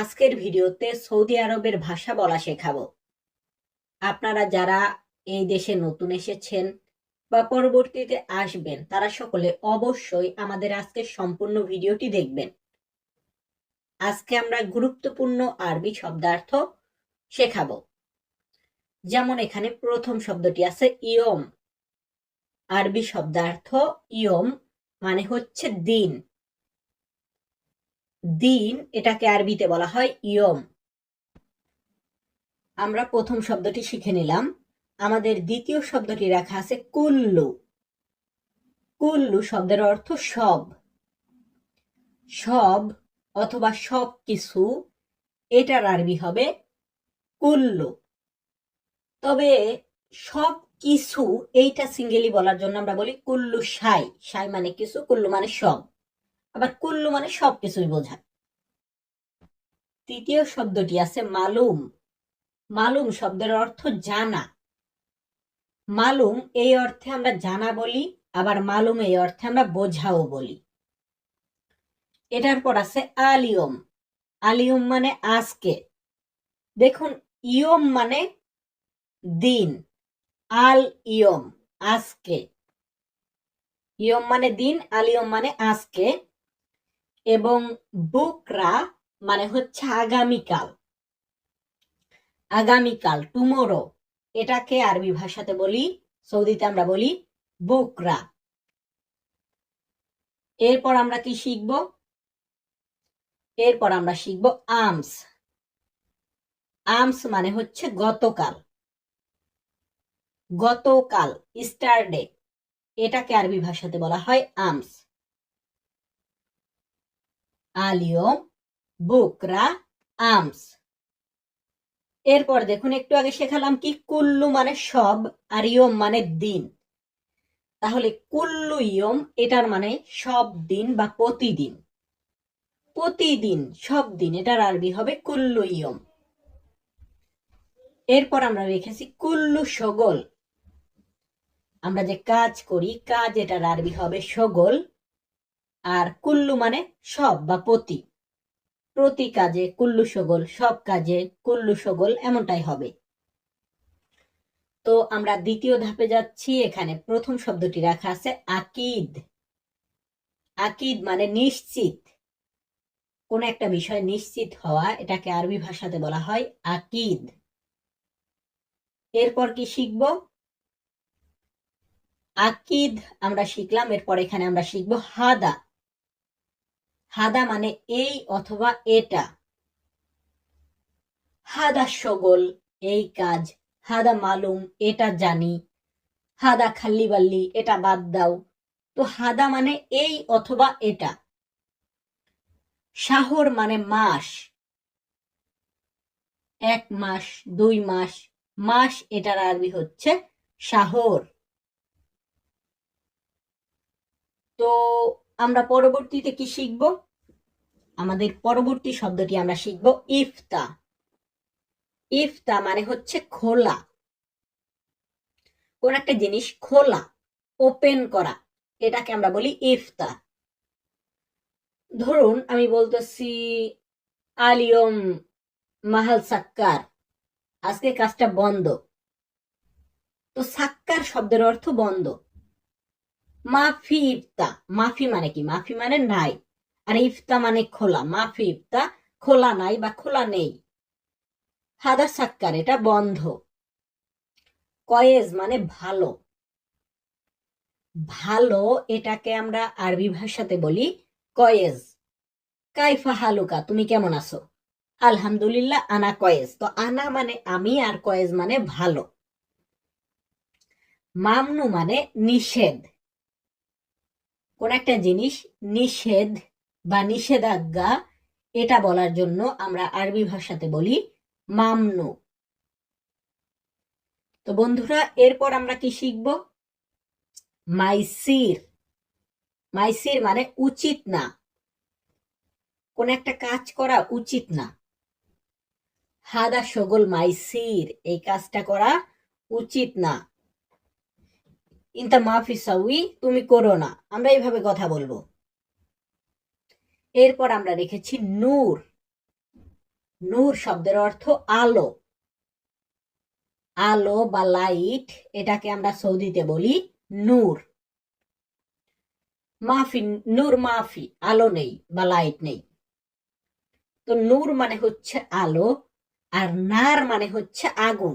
আজকের ভিডিওতে সৌদি আরবের ভাষা বলা শেখাবো। আপনারা যারা এই দেশে নতুন এসেছেন বা পরবর্তীতে আসবেন তারা সকলে অবশ্যই আমাদের আজকের সম্পূর্ণ ভিডিওটি দেখবেন। আজকে আমরা গুরুত্বপূর্ণ আরবি শব্দার্থ শেখাবো। যেমন এখানে প্রথম শব্দটি আছে ইয়ম। আরবি শব্দার্থ ইয়ম মানে হচ্ছে দিন। দিন এটাকে আরবিতে বলা হয় ইয়ম। আমরা প্রথম শব্দটি শিখে নিলাম। আমাদের দ্বিতীয় শব্দটি রাখা আছে কুল্লু। কুল্লু শব্দের অর্থ সব। সব অথবা সব কিছু, এটার আরবি হবে কুল্লু। তবে সব কিছু এইটা সিঙ্গেলি বলার জন্য আমরা বলি কুল্লু শাই। শাই মানে কিছু, কুল্লু মানে সব। আবার কুল্লু মানে সব কিছুই বোঝায়। তৃতীয় শব্দটি আছে মালুম। মালুম শব্দের অর্থ জানা। মালুম এই অর্থে আমরা জানা বলি, আবার মালুম এই অর্থে আমরা বোঝাও বলি। এটার পর আছে আলিয়ম। আলিয়ম মানে আজকে। দেখুন, ইয়ম মানে দিন, আল ইয়ম আজকে। ইয়ম মানে দিন, আলিয়ম মানে আজকে। এবং বুকরা মানে হচ্ছে আগামীকাল। আগামীকাল, টুমোরো, এটাকে আরবি ভাষাতে বলি, সৌদিতে আমরা বলি বুকরা। এরপর আমরা কি শিখব? এরপর আমরা শিখব আমস। আমস মানে হচ্ছে গতকাল। গতকাল, ইস্টারডে, এটাকে আরবি ভাষাতে বলা হয় আমস। আলিয়ম, বুকরা, আমস। এরপর দেখুন, একটু আগে শেখালাম কি কুল্লু মানে সব, আর ইয়ম মানে দিন। তাহলে কুল্লু ইয়ম এটার মানে সব দিন বা প্রতিদিন। প্রতিদিন, সব দিন, এটার আরবি হবে কুল্লু ইয়ম। এরপর আমরা রেখেছি কুল্লু শগল। আমরা যে কাজ করি, কাজ, এটার আরবি হবে শগল। আর কুল্লু মানে সব বা প্রতি। প্রতি কাজে কুল্লু শগল, সব কাজে কুল্লু শগল, এমনটাই হবে। তো আমরা দ্বিতীয় ধাপে যাচ্ছি। এখানে প্রথম শব্দটি রাখা আছে আকিদ। আকিদ মানে নিশ্চিত। কোন একটা বিষয় নিশ্চিত হওয়া, এটাকে আরবি ভাষাতে বলা হয় আকিদ। এরপর কি শিখব? আকিদ আমরা শিখলাম। এরপর এখানে আমরা শিখব হাদা। হাদা মানে এই অথবা এটা। হাদা শগল, এই কাজ। হাদা মালুম, এটা জানি। হাদা খাল্লি বাল্লি, এটা বাদ দাও। তো হাদা মানে এই অথবা এটা। শাহর মানে মাস। এক মাস, 2 মাস। মাস এটার আরবি হচ্ছে শাহর। তো আমরা পরবর্তীতে কি শিখব? আমাদের পরবর্তী শব্দটি আমরা শিখব ইফতা। ইফতা মানে হচ্ছে খোলা। কোন একটা জিনিস খোলা, ওপেন করা, এটাকে আমরা বলি ইফতা। ধরুন আমি বলতেছি আলিয়ম মাহাল সাক্কার, আজকে কাজটা বন্ধ। তো সাক্কার শব্দের অর্থ বন্ধ। মাফি ইফতা, মাফি মানে কি? মাফি মানে নাই। আর ইফতা মানে খোলা। মাফি ইফতা, খোলা নাই বা খোলা নেই। হাদা সাক্কার, এটা বন্ধ। কয়েজ মানে ভালো। ভালো, এটাকে আমরা আরবি ভাষাতে বলি কয়েজ। কাইফা হালুকা, তুমি কেমন আছো? আলহামদুলিল্লাহ, আনা কয়েজ। তো আনা মানে আমি, আর কয়েজ মানে ভালো। মামনু মানে নিষেধ। কোন একটা জিনিস নিষেধ বা নিষেধাজ্ঞা, এটা বলার জন্য আমরা আরবি ভাষাতে বলি মামনু। তো বন্ধুরা, এরপর আমরা কি শিখব? মাইসির। মাইসির মানে উচিত না। কোন একটা কাজ করা উচিত না। হাদা শগল মাইসির, এই কাজটা করা উচিত না। ইনতা মাফি সাউই, তুমি করো না। আমরা এইভাবে কথা বলবো। এরপর আমরা রেখেছি নূর। নূর শব্দের অর্থ আলো। আলো বা লাইট, এটাকে আমরা সৌদিতে বলি নূর। মাফি, নূর মাফি, আলো নেই বা লাইট নেই। তো নূর মানে হচ্ছে আলো, আর নার মানে হচ্ছে আগুন।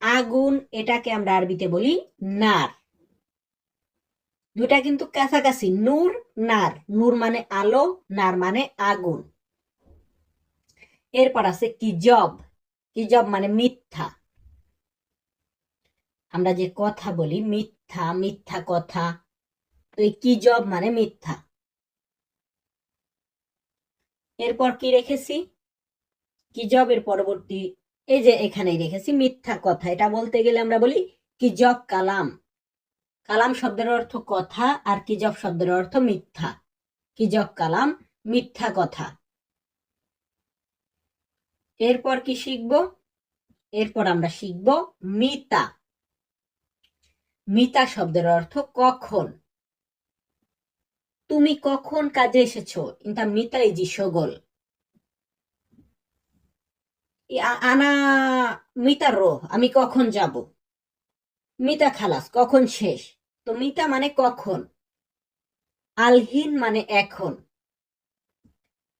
আগুন, এটাকে আমরা আরবিতে বলি নার। দুটা কিন্তু কাছাকাছি, নূর নার। নূর মানে আলো, নার মানে আগুন। এরপর আছে কিজব। কিজব মানে মিথ্যা। আমরা যে কথা বলি মিথ্যা, মিথ্যা কথা, তো এই কিজব মানে মিথ্যা। এরপর কি রেখেছি, কিজবের পরবর্তী, এই যে এখানেই রেখেছি মিথ্যা কথা। এটা বলতে গেলে আমরা বলি কিজব কালাম। কালাম শব্দের অর্থ কথা, আর কিজব শব্দের অর্থ মিথ্যা। কিজব কালাম, মিথ্যা কথা। এরপর কি শিখব, এরপর আমরা শিখব মিতা। মিতা শব্দের অর্থ কখন। তুমি কখন কাজে এসেছো, ইন্তা মিতা ইজি সগল। আনা মিতা রো, আমি কখন যাব। মিতা খালাস, কখন শেষ। তো মিতা মানে কখন। আলহিন মানে এখন।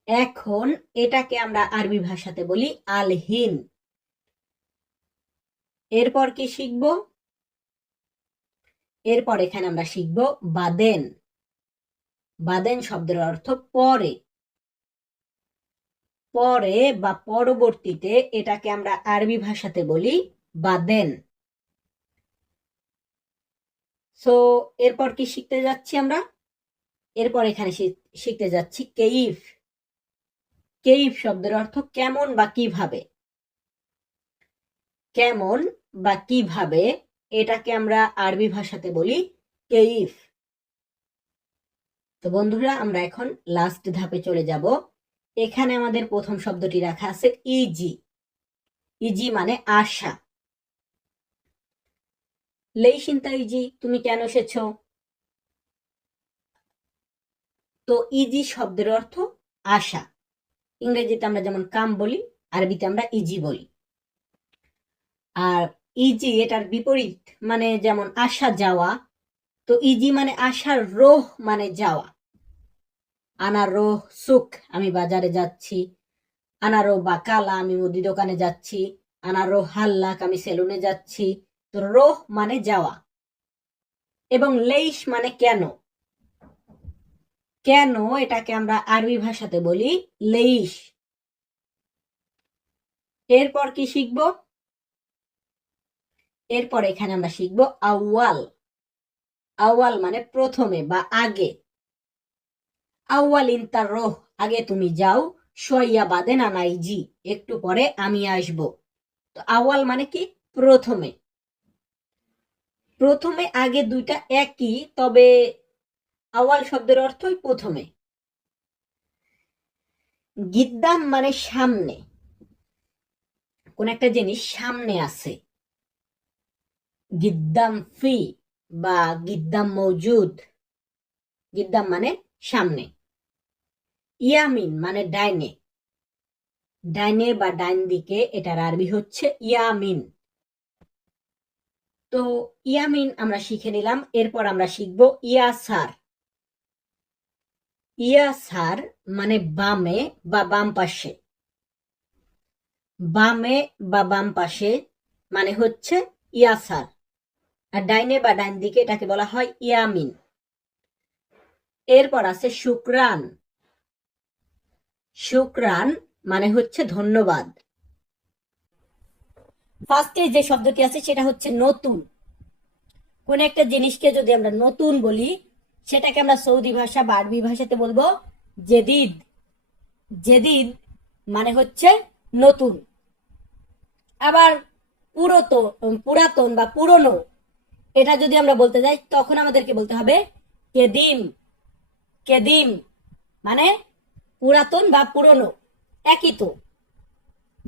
এখন, এটাকে আমরা আরবি ভাষাতে বলি আলহিন। এরপর কি শিখব, এরপর এখানে আমরা শিখব বাদেন। বাদেন শব্দের অর্থ পরে। পরে বা পরবর্তীতে, এটাকে আমরা আরবি ভাষাতে বলি বাদেন। সো এরপর কি শিখতে যাচ্ছি আমরা, এরপর এখানে শিখতে যাচ্ছি কেইফ। কেইফ শব্দের অর্থ কেমন বা কিভাবে। কেমন বা কিভাবে, এটাকে আমরা আরবি ভাষাতে বলি কেইফ। তো বন্ধুরা, আমরা এখন লাস্ট ধাপে চলে যাব। এখানে আমাদের প্রথম শব্দটি রাখা আছে ইজি। ইজি মানে আশা। লেইশিন্তা ইজি, তুমি কেন এসেছো। তো ইজি শব্দের অর্থ আশা। ইংরেজিতে আমরা যেমন কাম বলি, আরবিতে আমরা ইজি বলি। আর ইজি এটার বিপরীত, মানে যেমন আসা যাওয়া। তো ইজি মানে আসার, রোহ মানে যাওয়া। আনা রোহ সুখ, আমি বাজারে যাচ্ছি। আনা রোহ বাকালা, আমি মুদি দোকানে যাচ্ছি। আনা রোহ হাল্লাক, আমি সেলুনে যাচ্ছি। তো রোহ মানে যাওয়া। এবং লেইশ মানে কেন। কেন, এটাকে আমরা আরবি ভাষাতে বলি লেইশ। এরপর কি শিখব, এরপর এখানে আমরা শিখব আউয়াল। আউয়াল মানে প্রথমে বা আগে। আউয়াল ইনতার রোহ, আগে তুমি যাও। শোয়া বাদে নানাইজি, একটু পরে আমি আসব। তো আউয়াল মানে কি, প্রথমে। প্রথমে আগে দুইটা একই, তবে আউয়াল শব্দের অর্থই প্রথমে। গিদ্দাম মানে সামনে, কোন একটা জিনিস সামনে আছে। গিদ্দাম ফি বা গিদ্দাম মৌজুদ। গিদ্দাম মানে সামনে। ইয়ামিন মানে ডাইনে। ডাইনে বা ডাইন দিকে, এটার আরবি হচ্ছে ইয়ামিন। তো ইয়ামিন আমরা শিখে নিলাম। এরপর আমরা শিখব ইয়াসার। ইয়াসার মানে বামে বা বাম পাশে। বামে বা বাম পাশে মানে হচ্ছে ইয়াসার। আর ডাইনে বা ডাইন দিকে, এটাকে বলা হয় ইয়ামিন। এরপর আছে শুকরান। শুকরান মানে হচ্ছে ধন্যবাদ। ফার্স্টে যে শব্দটি আছে সেটা হচ্ছে নতুন। কোন একটা জিনিসকে যদি আমরা নতুন বলি, সেটাকে আমরা সৌদি ভাষা বা আরবি ভাষাতে বলবো জেদিদ। জেদিদ মানে হচ্ছে নতুন। আবার পুরাতন বা পুরনো, এটা যদি আমরা বলতে যাই, তখন আমাদেরকে বলতে হবে কেদিম। কেদিম মানে পুরাতন বা পুরনো, একই তো।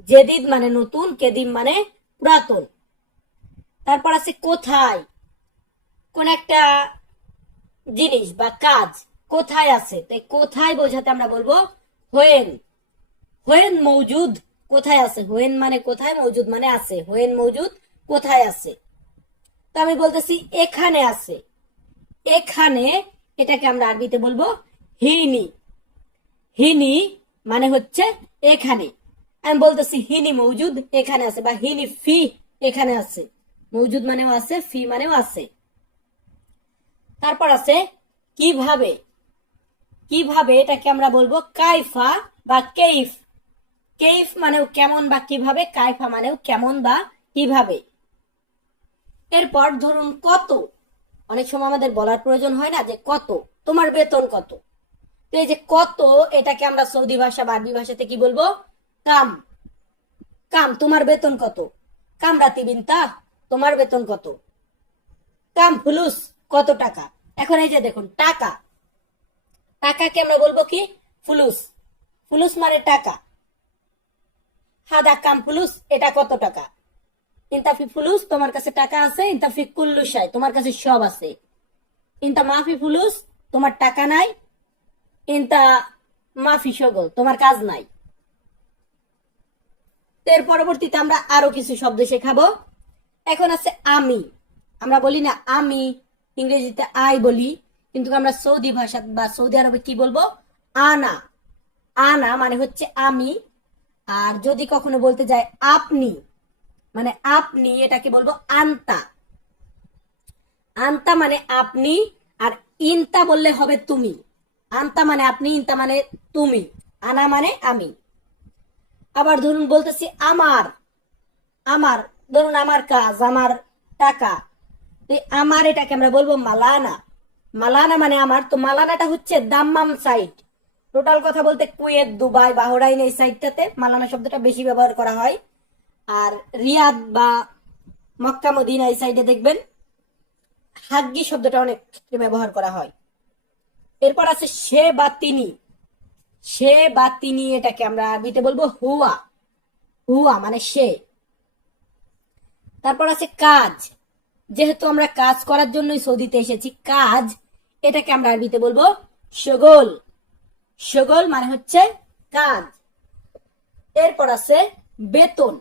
জেদিদ মানে নতুন, কেদিম মানে পুরাতন। তারপর আছে কোথায়। কোন একটা জিনিস বা কাজ কোথায় আছে, তাই কোথায় বোঝাতে আমরা বলবো হোয়েন। হোয়েন মৌজুদ কোথায় আছে, হোয়েন মানে কোথায়, মৌজুদ মানে আছে, হোয়েন মৌজুদ কোথায় আছে। তো আমি বলতেছি এখানে আছে, এখানে এটাকে আমরা আরবিতে বলবো হিনি। হিনি মানে হচ্ছে এখানে। আমি বলতেছি হিনি মৌজুদ এখানে আছে, বা হিনি ফি এখানে আছে। মৌজুদ মানেও আছে, ফি মানেও আছে। তারপর আছে কিভাবে। কিভাবে এটাকে আমরা বলবো কাইফা বা কেইফ। কেইফ মানেও কেমন বা কিভাবে, কাইফা মানেও কেমন বা কিভাবে। এরপর ধরুন কত, অনেক সময় আমাদের বলার প্রয়োজন হয় না যে কত, তোমার বেতন কত। তো এই যে কত, এটাকে আমরা সৌদি ভাষা বা আরবি ভাষাতে কি বলবো, কাম। কাম, তোমার বেতন কত। কাম রাতি বিনতা, তোমার বেতন কত। কাম ফুলুস, কত টাকা। এখন এই যে দেখুন টাকা, টাকাকে আমরা বলবো কি ফুলুস। ফুলুস মানে টাকা। হাদা কাম ফুলুস, এটা কত টাকা। ইন্তাফি ফুলুস, তোমার কাছে টাকা আছে। ইন্তাফি কুল্লু শাই, তোমার কাছে সব আছে। ইন্তা মাফি ফুলুস, তোমার টাকা নাই। ইন্তা মাফি শগল, তোমার কাজ নাই। এর পরবর্তীতে আমরা আরো কিছু শব্দ শেখাবো। এখন আছে আমি। আমরা বলি না আমি, ইংরেজিতে আই বলি, কিন্তু আমরা সৌদি ভাষা বা সৌদি আরবে কি বলবো, আনা। আনা মানে হচ্ছে আমি। আর যদি কখনো বলতে যায় আপনি, মানে আপনি, এটাকে বলবো আন্তা। আন্তা মানে আপনি, আর ইনতা বললে হবে তুমি। আন্তা মানে আপনি, ইনতা মানে তুমি, আনা মানে আমি। আবার ধরুন বলতেছি আমার। আমার, ধরুন আমার কাজ, আমার টাকা। আমার এটাকে আমরা বলবো মালানা। মালানা মানে আমার। তো মালানাটা হচ্ছে দাম্মাম সাইট। টোটাল কথা বলতে কুয়েত, দুবাই, বাহরাইন এই সাইডটাতে মালানা শব্দটা বেশি ব্যবহার করা হয়। আর রিয়াদ বা মক্কা মদিনা এই সাইডে দেখবেন হাগ্গি শব্দটা অনেক ব্যবহার করা হয়। এরপর আছে সে বা তিনি। সে বা তিনি এটাকে আমরা আরবিতে বলবো হুয়া। হুয়া মানে সে। তারপর আছে কাজ। যেহেতু আমরা কাজ করার জন্যই সৌদিতে এসেছি, কাজ এটাকে আমরা আরবিতে বলবো শগল। শগল মানে হচ্ছে কাজ। এরপর আছে বেতন।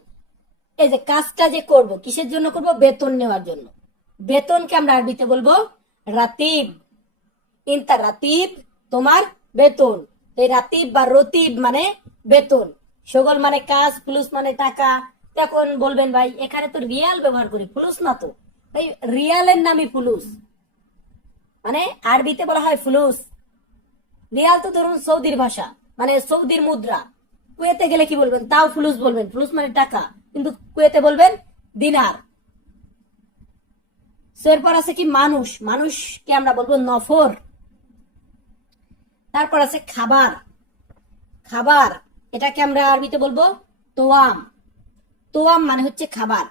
এই যে কাজটা যে করব, কিসের জন্য করব, বেতন নেওয়ার জন্য। বেতনকে আমরা আরবিতে বলবো রাতিব। ইনতা রাতিব, তোমার বেতন। এই রাতিব বা রতিব মানে বেতন। শগল মানে কাজ, ফুলুস মানে টাকা। তখন বলবেন ভাই এখানে তো রিয়াল ব্যবহার করি, ফুলুস না তো। ভাই রিয়ালের নামই ফুলুস, মানে আরবিতে বলা হয় ফুলুস। রিয়াল তো ধরুন সৌদির ভাষা, মানে সৌদির মুদ্রা। কুয়েতে গেলে কি বলবেন, তাও ফুলুস বলবেন, ফুলুস মানে টাকা, কিন্তু কুয়েতে বলবেন দিনার। এরপর আছে কি মানুষ। মানুষকে আমরা বলবো নফর। তারপর আছে খাবার। খাবার এটাকে আমরা আরবিতে বলবো তোয়াম। তোয়াম মানে হচ্ছে খাবার।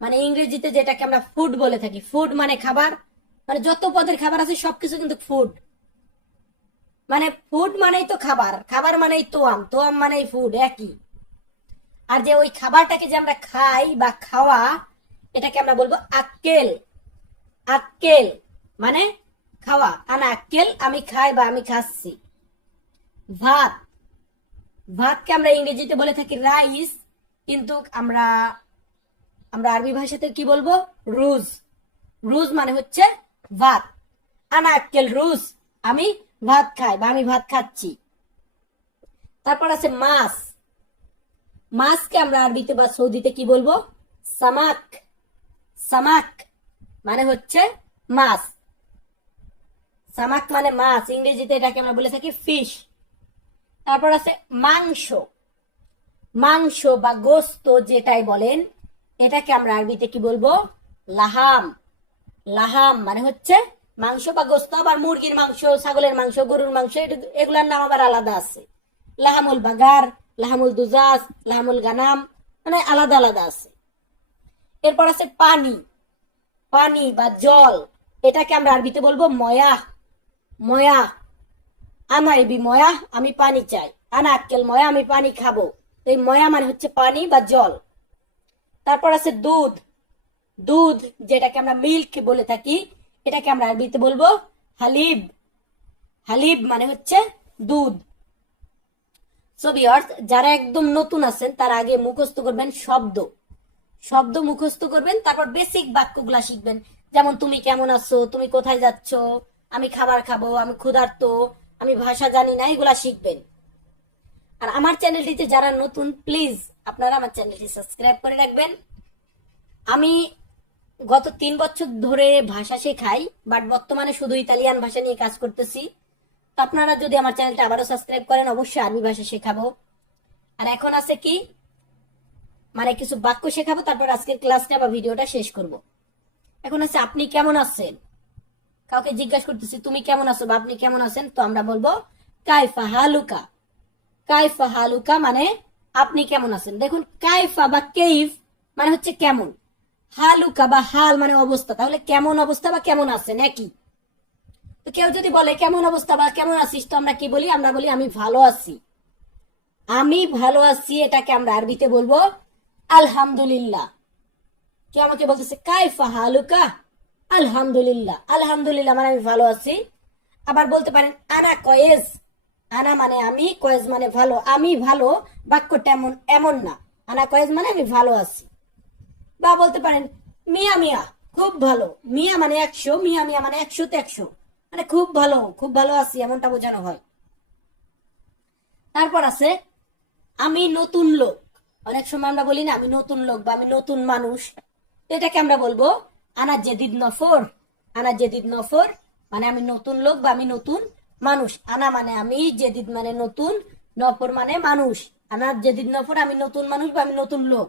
মানে ইংরেজিতে যেটাকে আমরা ফুড বলে থাকি। ফুড মানে খাবার, মানে যত পদের খাবার আছে সবকিছু কিন্তু ফুড। মানে ফুড মানেই তো খাবার, খাবার মানেই তোয়াম, তোয়াম মানেই ফুড, একই। আর যে ওই খাবারটাকে যে আমরা খাই বা খাওয়া, এটাকে আমরা বলবো আক্কেল। আক্কেল মানে খাওয়া। আনা আক্কেল, আমি খাই বা আমি খাচ্ছি। ভাত। ভাতকে আমরা ইংরেজিতে বলে থাকি রাইস, কিন্তু আমরা আমরা আরবি ভাষাতে কি বলবো, রুজ। রুজ মানে হচ্ছে ভাত। আনা আক্কেল রুজ, আমি ভাত খাই বা আমি ভাত খাচ্ছি। তারপর আছে মাছ। মাছকে আমরা আরবিতে বা সৌদিতে কি বলবো, সামাক। সামাক মানে হচ্ছে মাছ। সামাক মানে মাছ, ইংরেজিতে এটাকে আমরা বলে থাকি ফিশ। তারপর আছে মাংস। মাংস বা গোস্ত যেটাই বলেন, এটাকে আমরা আরবিতে কি বলবো, লাহাম। লাহাম মানে হচ্ছে মাংস বা গোস্ত। আবার মুরগির মাংস, ছাগলের মাংস, গরুর মাংস, এগুলার নাম আবার আলাদা আছে। লাহামুল বাগার, লাহামুল দুজাস, লাহামুল গানাম, মানে আলাদা আলাদা আছে। এরপর আছে পানি। পানি বা জল, এটাকে আমরা আরবিতে বলবো ময়া। ময়া, আমাইবি ময়া, আমি পানি চাই। আনা আক্কেল ময়া, আমি পানি খাবো। এই ময়া মানে হচ্ছে পানি বা জল। তারপর আছে দুধ। দুধ যেটাকে আমরা মিল্ক বলে থাকি, এটাকে আমরা আরবিতে বলবো হালিব। হালিব মানে হচ্ছে দুধ। সো ভিউয়ার্স, যারা একদম নতুন আছেন তারা আগে মুখস্থ করবেন শব্দ, শব্দ মুখস্থ করবেন, তারপর বেসিক বাক্যগুলা শিখবেন। যেমন তুমি কেমন আছো, তুমি কোথায় যাচ্ছ, আমি খাবার খাবো, আমি ক্ষুধার্ত, আমি ভাষা জানি না, এগুলা শিখবেন। আর আমার চ্যানেলটিতে যারা নতুন, প্লিজ আপনারা আমার চ্যানেলটি সাবস্ক্রাইব করে রাখবেন। আমি গত 3 বছর ধরে ভাষা শেখাই, বাট বর্তমানে শুধু ইতালিয়ান ভাষা নিয়ে কাজ করতেছি। তো আপনারা যদি আমার চ্যানেলটা আবারও সাবস্ক্রাইব করেন, অবশ্যই আরবি ভাষা শেখাবো। আর এখন আছে কি, মানে কিছু বাক্য শেখাবো, তারপর আজকের ক্লাসটা বা ভিডিওটা শেষ করব। এখন আছে আপনি কেমন আছেন, কাউকে জিজ্ঞাসা করতেছি তুমি কেমন আছো বা আপনি কেমন আছেন, তো আমরা বলবো কাইফা হালুকা। কাইফা হালুকা মানে আপনি কেমন আছেন। দেখুন, কাইফা বা কেইফ মানে হচ্ছে কেমন, হালুকা বা হাল মানে অবস্থা, তাহলে কেমন অবস্থা বা কেমন আছেন একই। তো কেউ যদি বলে কেমন অবস্থা বা কেমন আছিস, তো আমরা কি বলি, আমরা বলি আমি ভালো আছি। আমি ভালো আছি এটাকে আমরা আরবিতে বলবো আলহামদুলিল্লাহ। কেউ আমাকে বলতেছে কাইফা হালুকা, আলহামদুলিল্লাহ। আলহামদুলিল্লাহ মানে আমি ভালো আছি। আবার বলতে পারেন আনা কয়েজ, আনা মানে আমি, কয়েজ মানে ভালো। আমি ভালো বাক্যটা এমন এমন না, আনা কয়েজ মানে আমি ভালো আছি। বা বলতে পারেন মিয়া মিয়া, খুব ভালো। মিয়া মানে 100, মিয়া মিয়া মানে 100তে 100, মানে খুব ভালো, খুব ভালো আছি এমনটা বোঝানো হয়। তারপর আছে আমি নতুন লোক। অনেক সময় আমরা বলি না আমি নতুন লোক বা আমি নতুন মানুষ, এটাকে আমরা বলবো আনা জেদিদ নফর। আনা জেদিদ নফর মানে আমি নতুন লোক বা আমি নতুন মানুষ। আনা মানে আমি, জেদিদ মানে নতুন, নফর মানে মানুষ। আনা জেদিদ নফর আমি নতুন মানুষ বা আমি নতুন লোক।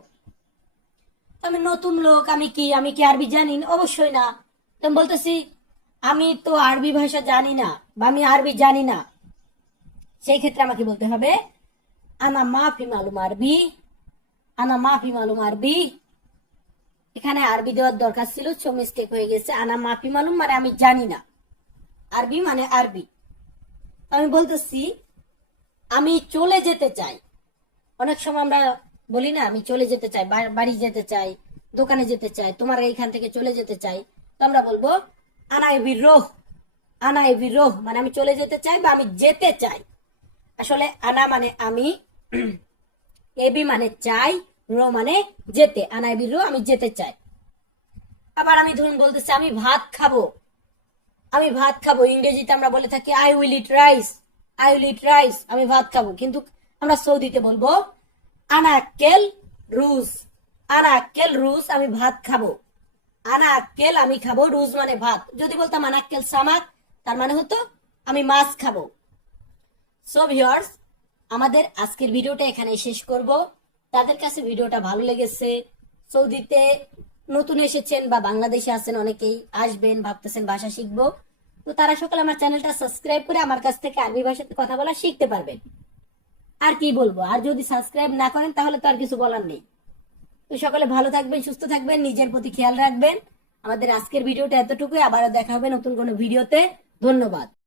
আমি নতুন লোক, আমি কি আরবি জানি? অবশ্যই না। তো আমি বলতেছি আমি তো আরবি ভাষা জানি না বা আমি আরবি জানি না, সেই ক্ষেত্রে আমাকে বলতে হবে আনা মাফি মালুম আরবি। আনা মাফি মালুম আরবি, এখানে আরবি দেওয়ার দরকার ছিল, সো মিস্টেক হয়ে গেছে। আনা মাফি মালুম মানে আমি জানি না, আরবি মানে আরবি। আমি বলতেছি আমি চলে যেতে চাই। অনেক সময় আমরা বলি না আমি চলে যেতে চাই, বাড়ি যেতে চাই, দোকানে যেতে চাই, তোমার এইখান থেকে চলে যেতে চাই, তো আমরা বলবো আনা এবি রোহ। আনা এবি রোহ মানে আমি চলে যেতে চাই বা আমি যেতে চাই। আসলে আনা মানে আমি, এবি মানে চাই, রো মানে যেতে। আনা এবি রো আমি যেতে চাই। আবার আমি ধরুন বলতেছি আমি ভাত খাবো, আমি ভাত খাবো। ইংরেজিতে আমরা বলে থাকি I will eat rice, I will eat rice, আমি ভাত খাবো। কিন্তু আমরা সৌদিতে বলবো আনা আক্কেল রুজ। আনা আক্কেল রুজ আমি ভাত খাবো। আনা আক্কেল আমি খাবো, রুজ মানে ভাত। যদি বলতাম আনা আক্কেল সামাক, তার মানে হতো আমি মাছ খাবো। সো ভিউয়ার্স, আমাদের আজকের ভিডিওটা এখানে শেষ করব। তাদের কাছে ভিডিওটা ভালো লেগেছে, সৌদিতে নতুন এসেছেন বা বাংলাদেশে আছেন, অনেকেই আসবেন ভাবতেছেন ভাষা শিখবো, তো তারা সকলে আমার চ্যানেলটা সাবস্ক্রাইব করে আমার কাছ থেকে আরবি ভাষাতে কথা বলা শিখতে পারবেন। আর কি বলবো, আর যদি সাবস্ক্রাইব না করেন তাহলে তো আর কিছু বলার নেই। তো সকলে ভালো থাকবেন, সুস্থ থাকবেন, নিজের প্রতি খেয়াল রাখবেন। আমাদের আজকের ভিডিওটা এতটুকুই, আবারও দেখা হবে নতুন কোনো ভিডিওতে। ধন্যবাদ।